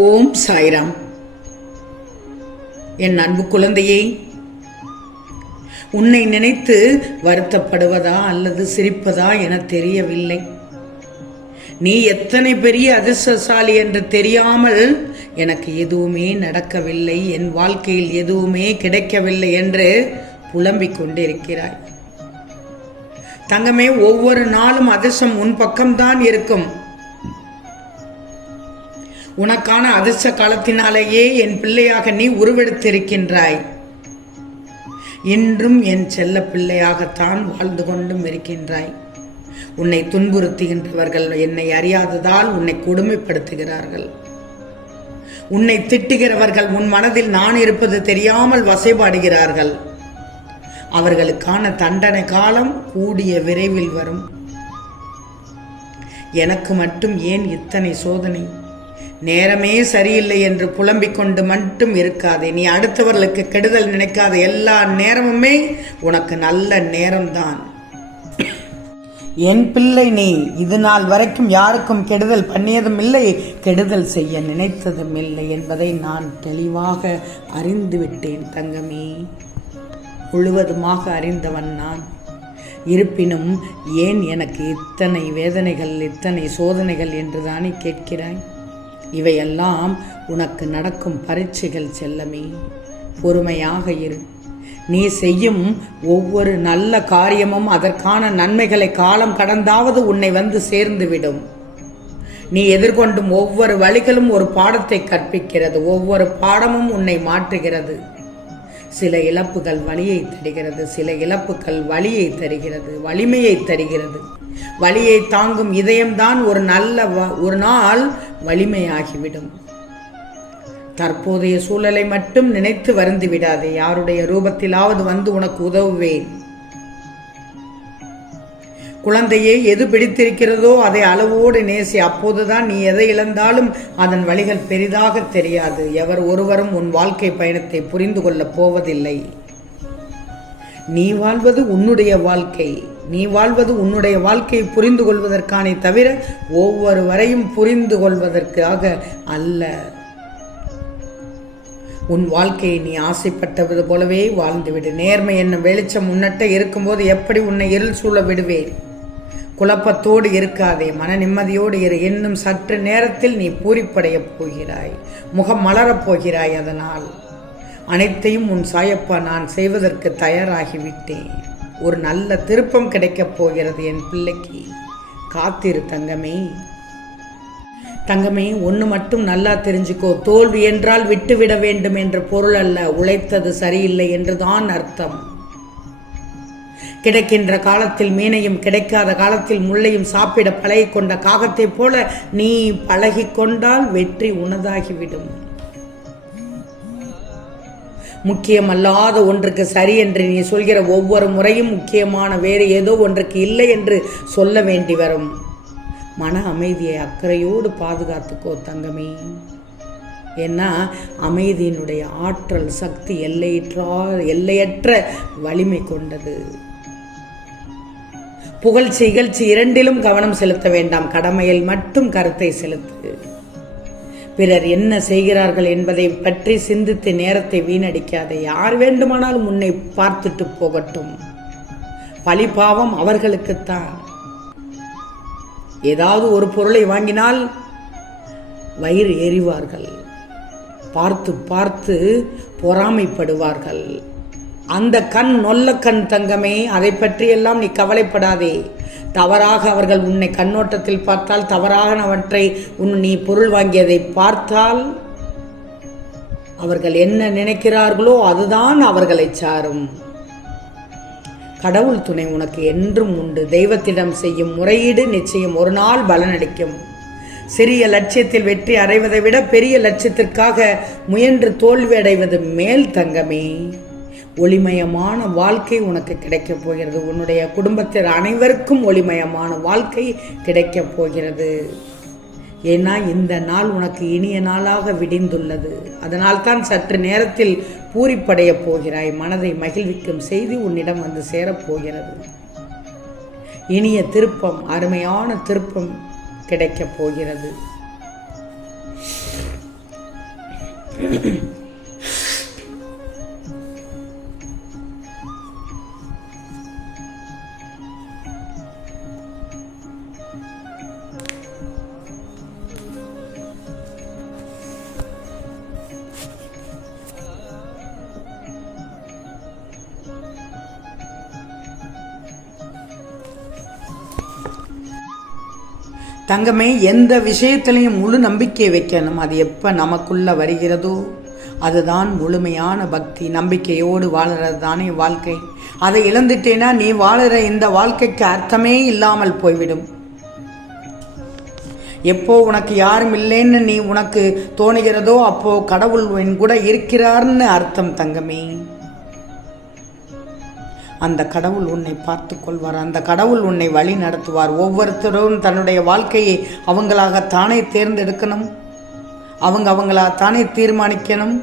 ஓம் சாய்ராம். என் அன்பு குழந்தையே, உன்னை நினைத்து வருத்தப்படுவதா அல்லது சிரிப்பதா என தெரியவில்லை. நீ எத்தனை பெரிய அதிர்ஷ்டசாலி என்று தெரியாமல் எனக்கு எதுவுமே நடக்கவில்லை, என் வாழ்க்கையில் எதுவுமே கிடைக்கவில்லை என்று புலம்பிக் கொண்டிருக்கிறாய். தங்கமே, ஒவ்வொரு நாளும் அதிர்ஷ்டம் உன் பக்கம்தான் இருக்கும். உனக்கான அதிர்ஷ்ட காலத்தினாலேயே என் பிள்ளையாக நீ உருவெடுத்திருக்கின்றாய். இன்றும் என் செல்ல பிள்ளையாகத்தான் வாழ்ந்து கொண்டும் இருக்கின்றாய். உன்னை துன்புறுத்துகின்றவர்கள் என்னை அறியாததால் உன்னை கொடுமைப்படுத்துகிறார்கள். உன்னை திட்டுகிறவர்கள் உன் மனதில் நான் இருப்பது தெரியாமல் வசைபாடுகிறார்கள். அவர்களுக்கான தண்டனை காலம் கூடிய விரைவில் வரும். எனக்கு மட்டும் ஏன் இத்தனை சோதனை? நேரமே சரியில்லை என்று புலம்பிக் கொண்டு மட்டும் இருக்காதே. நீ அடுத்தவர்களுக்கு கெடுதல் நினைக்காத. எல்லா நேரமுமே உனக்கு நல்ல நேரம்தான். என் பிள்ளை, நீ இது நாள் வரைக்கும் யாருக்கும் கெடுதல் பண்ணியதும் இல்லை, கெடுதல் செய்ய நினைத்ததும் இல்லை என்பதை நான் தெளிவாக அறிந்துவிட்டேன் தங்கமே. முழுவதுமாக அறிந்தவன் நான். இருப்பினும் ஏன் எனக்கு இத்தனை வேதனைகள், இத்தனை சோதனைகள் என்று தானே கேட்கிறாய்? இவையெல்லாம் உனக்கு நடக்கும் பரீட்சைகள் செல்லமே. பொறுமையாக இரு. நீ செய்யும் ஒவ்வொரு நல்ல காரியமும் அதற்கான நன்மைகளை காலம் கடந்தாவது உன்னை வந்து சேர்ந்துவிடும். நீ எதிர்கொண்டும் ஒவ்வொரு வழிகளும் ஒரு பாடத்தை கற்பிக்கிறது. ஒவ்வொரு பாடமும் உன்னை மாற்றுகிறது. சில இழப்புகள் வலியை தருகிறது, சில இழப்புகள் வலியை தருகிறது, வலிமையை தருகிறது. வலியை தாங்கும் இதயம்தான் ஒரு நாள் வலிமையாகிவிடும். தற்போதைய சூழலை மட்டும் நினைத்து வருந்தி விடாதே. யாருடைய ரூபத்திலாவது வந்து உனக்கு உதவுவேன். குழந்தையே, எது பிடித்திருக்கிறதோ அதை அளவோடு நேசி. அப்போதுதான் நீ எதை இழந்தாலும் அதன் வழிகள் பெரிதாக தெரியாது. ஒருவரும் உன் வாழ்க்கை பயணத்தை புரிந்து கொள்ளப் போவதில்லை. நீ வாழ்வது உன்னுடைய வாழ்க்கை. நீ வாழ்வது உன்னுடைய வாழ்க்கையை புரிந்து கொள்வதற்கானே தவிர ஒவ்வொருவரையும் புரிந்து கொள்வதற்காக அல்ல. உன் வாழ்க்கையை நீ ஆசைப்பட்டது போலவே வாழ்ந்துவிடு. நேர்மை என்னும் வெளிச்சம் உன்னட்ட இருக்கும்போது எப்படி உன்னை இருள் சூழ விடுவேன்? குழப்பத்தோடு இருக்காதே, மன நிம்மதியோடு இரு. இன்னும் சற்று நேரத்தில் நீ பூரிப்படையப் போகிறாய், முகம் மலரப் போகிறாய். அதனால் அனைத்தையும் உன் சாயப்பா நான் செய்வதற்கு தயாராகிவிட்டேன். ஒரு நல்ல திருப்பம் கிடைக்கப் போகிறது என் பிள்ளைக்கு. காத்திரு தங்கமே. தங்கமே, ஒன்று மட்டும் நல்லா தெரிஞ்சுக்கோ. தோல்வி என்றால் விட்டுவிட வேண்டும் என்ற பொருள் அல்ல. உழைத்தது சரியில்லை என்றுதான் அர்த்தம். கிடைக்கின்ற காலத்தில் மீனையும் கிடைக்காத காலத்தில் முள்ளையும் சாப்பிட பழகி கொண்ட காகத்தை போல நீ பழகி கொண்டால் வெற்றி உனதாகிவிடும். முக்கியமல்லாத ஒன்றுக்கு சரி என்று நீ சொல்கிற ஒவ்வொரு முறையும் முக்கியமான வேறு ஏதோ ஒன்றுக்கு இல்லை என்று சொல்ல வேண்டி வரும். மன அமைதியை அக்கறையோடு பாதுகாத்துக்கோ தங்கமே. ஏன்னா அமைதியினுடைய ஆற்றல் சக்தி எல்லையற்ற வலிமை கொண்டது. புகழ்ச்சி இகழ்ச்சி இரண்டிலும் கவனம் செலுத்த வேண்டாம். கடமையில் மட்டும் கருத்தை செலுத்து. பிறர் என்ன செய்கிறார்கள் என்பதை பற்றி சிந்தித்து நேரத்தை வீணடிக்காதே. யார் வேண்டுமானாலும் உன்னை பார்த்துட்டு போகட்டும். பழிபாவம் அவர்களுக்குத்தான். ஏதாவது ஒரு பொருளை வாங்கினால் வயிறு எறிவார்கள், பார்த்து பார்த்து பொறாமைப்படுவார்கள். அந்த கண் நொல்ல கண் தங்கமே. அதை பற்றியெல்லாம் நீ கவலைப்படாதே. தவறாக அவர்கள் உன்னை கண்ணோட்டத்தில் பார்த்தால், தவறானவற்றை நீ பொருள் வாங்கியதை பார்த்தால், அவர்கள் என்ன நினைக்கிறார்களோ அதுதான் அவர்களை சாரும். கடவுள் துணை உனக்கு என்றும் உண்டு. தெய்வத்திடம் செய்யும் முறையீடு நிச்சயம் ஒரு நாள் பலனளிக்கும். சிறிய லட்சியத்தில் வெற்றி அடைவதை விட பெரிய லட்சியத்திற்காக முயன்று தோல்வி அடைவது மேல் தங்கமே. ஒளிமயமான வாழ்க்கை உனக்கு கிடைக்கப் போகிறது. உன்னுடைய குடும்பத்தில் அனைவருக்கும் ஒளிமயமான வாழ்க்கை கிடைக்கப் போகிறது. ஏன்னா இந்த நாள் உனக்கு இனிய நாளாக விடிந்துள்ளது. அதனால் தான் சற்று நேரத்தில் பூரிப்படையப் போகிறாய். மனதை மகிழ்விக்கும் செய்தி உன்னிடம் வந்து சேரப்போகிறது. இனிய திருப்பம், அருமையான திருப்பம் கிடைக்கப் போகிறது. தங்கமே, எந்த விஷயத்திலையும் முழு நம்பிக்கை வைக்கணும். அது எப்போ நமக்குள்ள வருகிறதோ அதுதான் முழுமையான பக்தி. நம்பிக்கையோடு வாழறது தானே வாழ்க்கை. அதை இழந்துட்டேன்னா நீ வாழற இந்த வாழ்க்கைக்கு அர்த்தமே இல்லாமல் போய்விடும். எப்போ உனக்கு யாரும் இல்லைன்னு நீ உனக்கு தோணுகிறதோ அப்போ கடவுள் என் கூட இருக்கிறார்னு அர்த்தம் தங்கமே. அந்த கடவுள் உன்னை பார்த்து கொள்வார். அந்த கடவுள் உன்னை வழி நடத்துவார். ஒவ்வொருத்தரும் தன்னுடைய வாழ்க்கையை அவங்களாகத்தானே தேர்ந்தெடுக்கணும். அவங்களாகத்தானே தீர்மானிக்கணும்.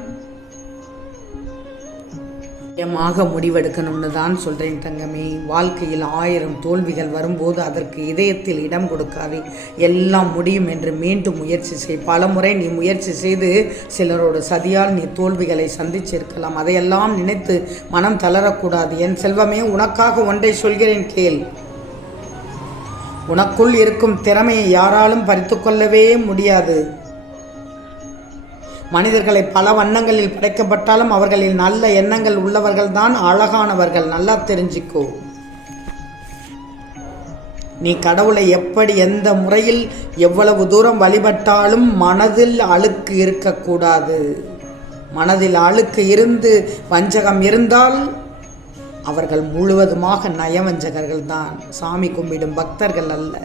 முடிவெடுக்கணும்னு தான் சொல்கிறேன் தங்கமே. வாழ்க்கையில் 1000 தோல்விகள் வரும்போது அதற்கு இதயத்தில் இடம் கொடுக்காதே. எல்லாம் முடியும் என்று மீண்டும் முயற்சி செய். பல முறை நீ முயற்சி செய்து சிலரோட சதியால் நீ தோல்விகளை சந்திச்சிருக்கலாம். அதையெல்லாம் நினைத்து மனம் தளரக்கூடாது. என் செல்வமே, உனக்காக ஒன்றை சொல்கிறேன் கேள். உனக்குள் இருக்கும் திறமையை யாராலும் பறித்து கொள்ளவே முடியாது. மனிதர்களை பல வண்ணங்களில் படைக்கப்பட்டாலும் அவர்களில் நல்ல எண்ணங்கள் உள்ளவர்கள் தான் அழகானவர்கள். நல்லா தெரிஞ்சுக்கோ. நீ கடவுளை எப்படி எந்த முறையில் எவ்வளவு தூரம் வழிபட்டாலும் மனதில் அழுக்கு இருக்கக்கூடாது. மனதில் அழுக்கு இருந்து வஞ்சகம் இருந்தால் அவர்கள் முழுவதுமாக நயவஞ்சகர்கள் தான். சாமி கும்பிடும் பக்தர்கள் அல்ல.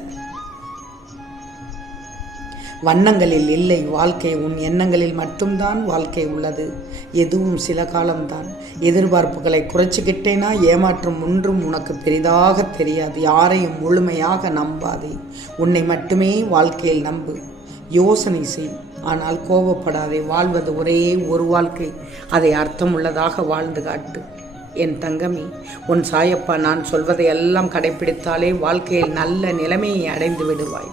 வண்ணங்களில் இல்லை வாழ்க்கை. உன் எண்ணங்களில் மட்டும்தான் வாழ்க்கை உள்ளது. எதுவும் சில காலம்தான். எதிர்பார்ப்புகளை குறைச்சிக்கிட்டேனா ஏமாற்றம் ஒன்றும் உனக்கு பெரிதாக தெரியாது. யாரையும் முழுமையாக நம்பாதே. உன்னை மட்டுமே வாழ்க்கையில் நம்பு. யோசனை செய், ஆனால் கோபப்படாதே. வாழ்வது ஒரே ஒரு வாழ்க்கை. அதை அர்த்தம் உள்ளதாக வாழ்ந்து காட்டு. என் தங்கமே, உன் சாயப்பா நான் சொல்வதை எல்லாம் கடைப்பிடித்தாலே வாழ்க்கையில் நல்ல நிலைமையை அடைந்து விடுவாய்.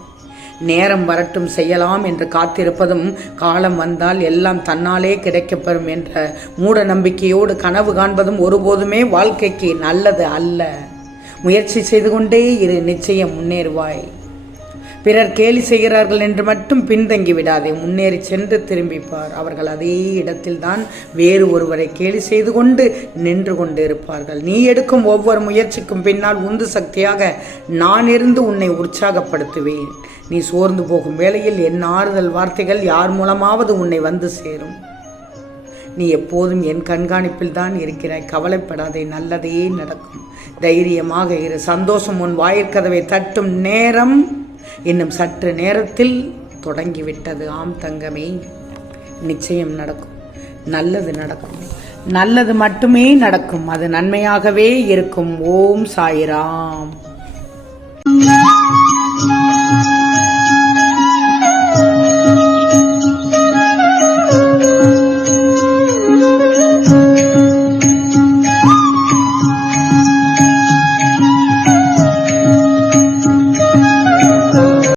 நேரம் வரட்டும் செய்யலாம் என்று காத்திருப்பதும் காலம் வந்தால் எல்லாம் தன்னாலே கிடைக்கப்பெறும் என்ற மூட நம்பிக்கையோடு கனவு காண்பதும் ஒருபோதுமே வாழ்க்கைக்கு நல்லது அல்ல. முயற்சி செய்து கொண்டே இரு, நிச்சயம் முன்னேறுவாய். பிறர் கேலி செய்கிறார்கள் என்று மட்டும் பின்தங்கி விடாதே. முன்னேறி சென்று திரும்பிப்பார். அவர்கள் அதே இடத்தில்தான் வேறு ஒருவரை கேலி செய்து கொண்டு நின்று கொண்டு இருப்பார்கள். நீ எடுக்கும் ஒவ்வொரு முயற்சிக்கும் பின்னால் உந்து சக்தியாக நான் இருந்து உன்னை உற்சாகப்படுத்துவேன். நீ சோர்ந்து போகும் வேளையில் என் ஆறுதல் வார்த்தைகள் யார் மூலமாவது உன்னை வந்து சேரும். நீ எப்போதும் என் கண்காணிப்பில் தான் இருக்கிறாய். கவலைப்படாதே, நல்லதே நடக்கும். தைரியமாக இரு. சந்தோஷம் உன் வாயிற்கதவை தட்டும் நேரம் இன்னும் சற்று நேரத்தில் தொடங்கிவிட்டது. ஆம் தங்கமே, நிச்சயம் நடக்கும். நல்லது நடக்கும். நல்லது மட்டுமே நடக்கும். அது நன்மையாகவே இருக்கும். ஓம் சாய்ராம்.